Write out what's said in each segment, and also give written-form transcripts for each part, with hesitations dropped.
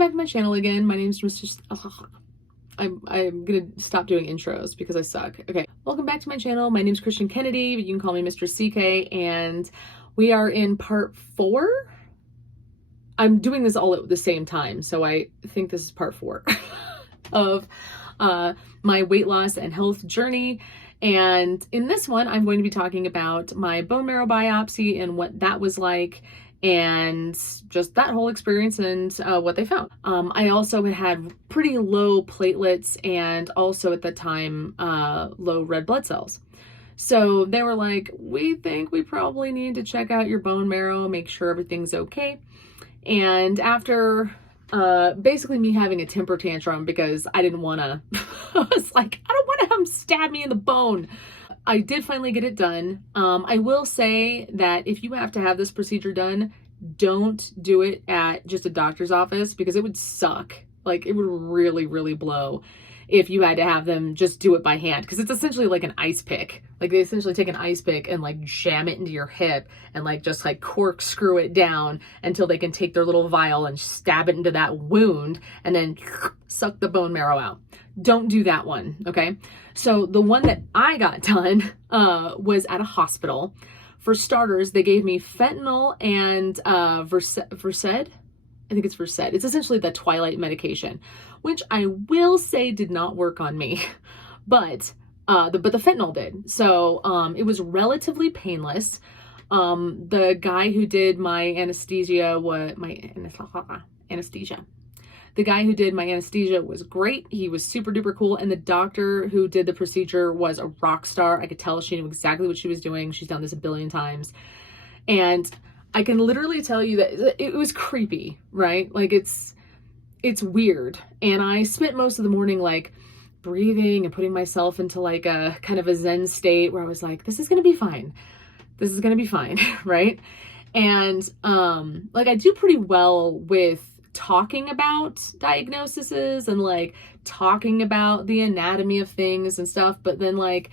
back to my channel again. My name is Mr. I'm gonna stop doing intros because I suck. Okay, welcome back to my channel. My name is Christian Kennedy, but you can call me Mr. CK, and we are in part 4. I'm doing this all at the same time, so I think this is part 4 of my weight loss and health journey. And in this one, I'm going to be talking about my bone marrow biopsy and what that was like, and just that whole experience and what they found. I also had pretty low platelets and also at the time low red blood cells. So they were like, we think we probably need to check out your bone marrow, make sure everything's okay. And after basically me having a temper tantrum because I didn't want to, I was like, I don't want to have him stab me in the bone. I did finally get it done. I will say that if you have to have this procedure done, don't do it at just a doctor's office because it would suck. Like, it would really, really blow if you had to have them just do it by hand, because it's essentially like an ice pick. Like, they essentially take an ice pick and like jam it into your hip and like just like corkscrew it down until they can take their little vial and stab it into that wound and then suck the bone marrow out. Don't do that one, okay? So the one that I got done was at a hospital. For starters, they gave me fentanyl and Versed. I think it's Versed. It's essentially the twilight medication, which I will say did not work on me, but the fentanyl did. So it was relatively painless. The guy who did my anesthesia The guy who did my anesthesia was great. He was super duper cool. And the doctor who did the procedure was a rock star. I could tell she knew exactly what she was doing. She's done this a billion times. And I can literally tell you that it was creepy, right? Like, it's weird. And I spent most of the morning like breathing and putting myself into like a kind of a Zen state where I was like, this is going to be fine. This is going to be fine. Right. And like, I do pretty well with talking about diagnoses and like talking about the anatomy of things and stuff. But then like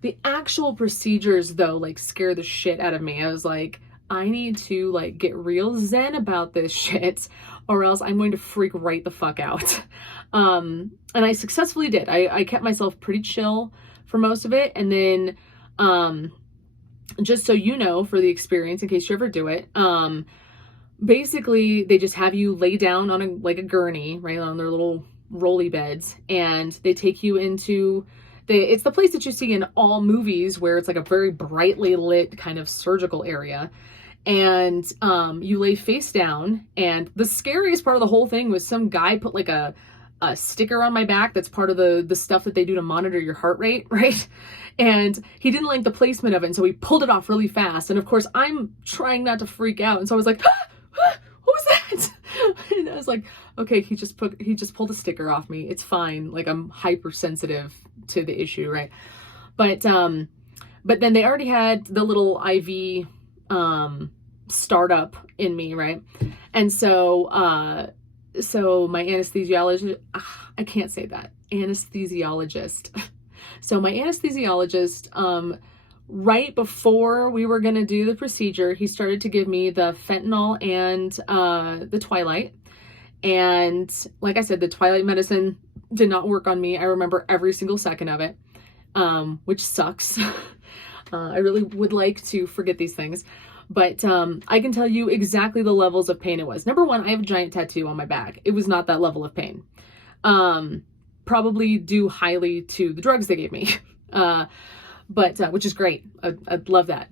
the actual procedures though, like, scare the shit out of me. I was like, I need to like get real zen about this shit or else I'm going to freak right the fuck out. And I successfully did. I kept myself pretty chill for most of it. And then just so you know, for the experience, in case you ever do it, basically they just have you lay down on a gurney, right, on their little rolly beds, and they take you into it's the place that you see in all movies where it's like a very brightly lit kind of surgical area. And you lay face down, and the scariest part of the whole thing was some guy put like a sticker on my back that's part of the stuff that they do to monitor your heart rate, right? And he didn't like the placement of it, and so he pulled it off really fast. And of course, I'm trying not to freak out, and so I was like, what was that? And I was like, okay, he just pulled a sticker off me. It's fine. Like, I'm hypersensitive to the issue, right? But then they already had the little IV startup in me, right? And so my anesthesiologist, I can't say that, anesthesiologist. So my anesthesiologist, right before we were going to do the procedure, he started to give me the fentanyl and the twilight. And like I said, the twilight medicine did not work on me. I remember every single second of it, which sucks. I really would like to forget these things. But I can tell you exactly the levels of pain it was. Number one, I have a giant tattoo on my back. It was not that level of pain. Probably due highly to the drugs they gave me. But which is great. I'd love that.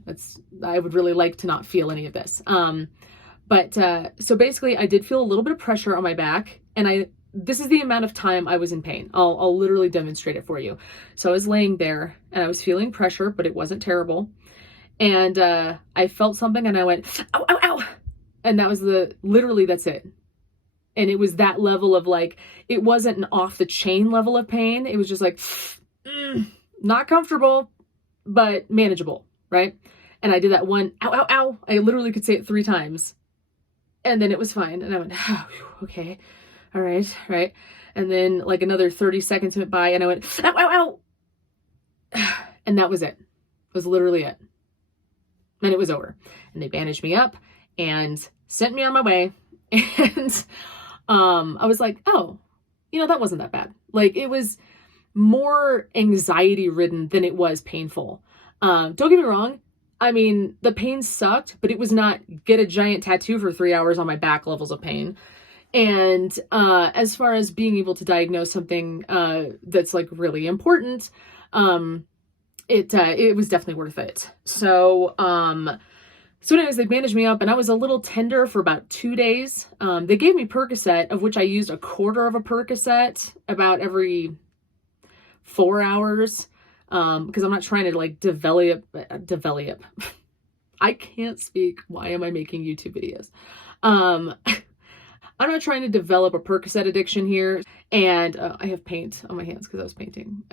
I would really like to not feel any of this. So basically I did feel a little bit of pressure on my back, and this is the amount of time I was in pain. I'll literally demonstrate it for you. So I was laying there and I was feeling pressure, but it wasn't terrible. And I felt something and I went, ow, ow, ow. And that was literally that's it. And it was that level of like, it wasn't an off the chain level of pain. It was just like, not comfortable, but manageable, right? And I did that one, ow, ow, ow. I literally could say it 3 times. And then it was fine. And I went, oh, okay, all right. And then like another 30 seconds went by and I went, ow, ow, ow. And that was it. It was literally it. And it was over. And they bandaged me up and sent me on my way. And I was like, oh, that wasn't that bad. Like, it was more anxiety ridden than it was painful. Don't get me wrong. I mean, the pain sucked, but it was not get a giant tattoo for 3 hours on my back levels of pain. And as far as being able to diagnose something that's like really important, it was definitely worth it. So anyways, they bandaged me up, and I was a little tender for about 2 days. They gave me Percocet, of which I used a quarter of a Percocet about every 4 hours, because I'm not trying to like develop. I can't speak. Why am I making YouTube videos? I'm not trying to develop a Percocet addiction here. And I have paint on my hands because I was painting.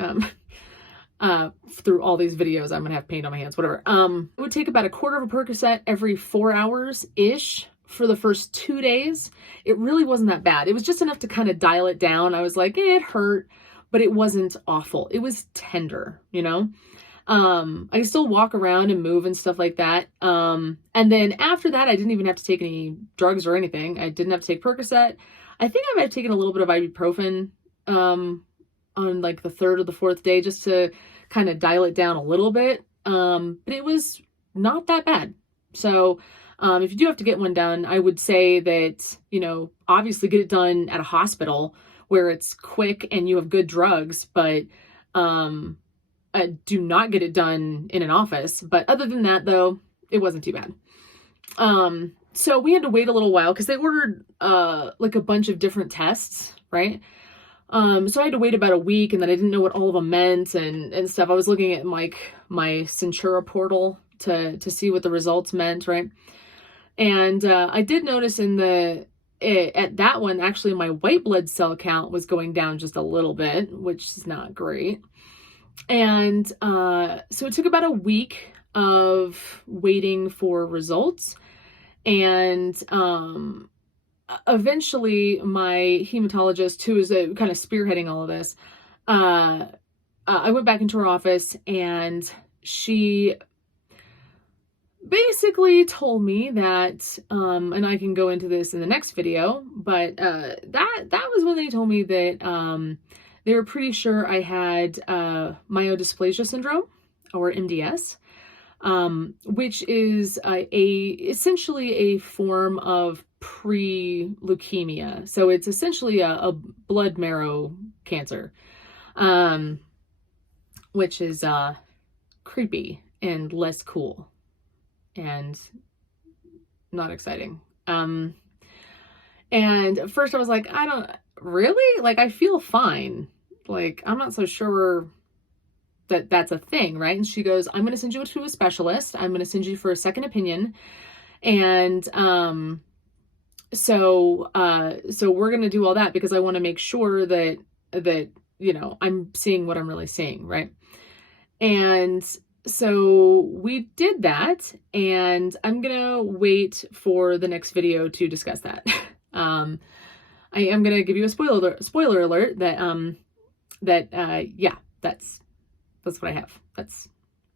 Through all these videos, I'm gonna have paint on my hands, whatever. It would take about a quarter of a Percocet every 4 hours-ish for the first 2 days. It really wasn't that bad. It was just enough to kind of dial it down. I was like, it hurt, but it wasn't awful. It was tender, I could still walk around and move and stuff like that. And then after that, I didn't even have to take any drugs or anything. I didn't have to take Percocet. I think I might have taken a little bit of ibuprofen on like the third or the fourth day just to kind of dial it down a little bit. But it was not that bad. So if you do have to get one done, I would say that, obviously get it done at a hospital where it's quick and you have good drugs, but do not get it done in an office. But other than that, though, it wasn't too bad. So we had to wait a little while because they ordered like a bunch of different tests, right? So I had to wait about a week, and then I didn't know what all of them meant and stuff. I was looking at like my Centura portal to see what the results meant, right? And I did notice at that one, actually my white blood cell count was going down just a little bit, which is not great. And so it took about a week of waiting for results. And eventually my hematologist, who is kind of spearheading all of this, I went back into her office, and she basically told me that, and I can go into this in the next video, but that was when they told me that they were pretty sure I had myodysplasia syndrome, or MDS, which is essentially a form of pre-leukemia. So it's essentially a blood marrow cancer, which is creepy and less cool and not exciting. And at first I was like, I don't really, like, I feel fine. Like, I'm not so sure that that's a thing, right? And she goes, I'm going to send you to a specialist. I'm going to send you for a second opinion. And so we're going to do all that because I want to make sure that I'm seeing what I'm really seeing, right? And so we did that, and I'm going to wait for the next video to discuss that. I am going to give you a spoiler alert that yeah, that's what I have. That's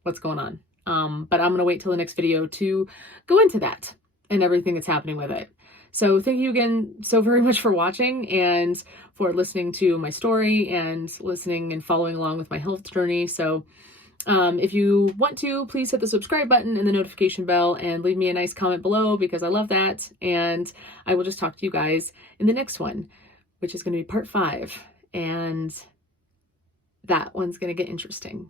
what's going on. But I'm going to wait till the next video to go into that and everything that's happening with it. So thank you again so very much for watching and for listening to my story and listening and following along with my health journey. So if you want to, please hit the subscribe button and the notification bell and leave me a nice comment below because I love that. And I will just talk to you guys in the next one, which is going to be part 5. And that one's going to get interesting.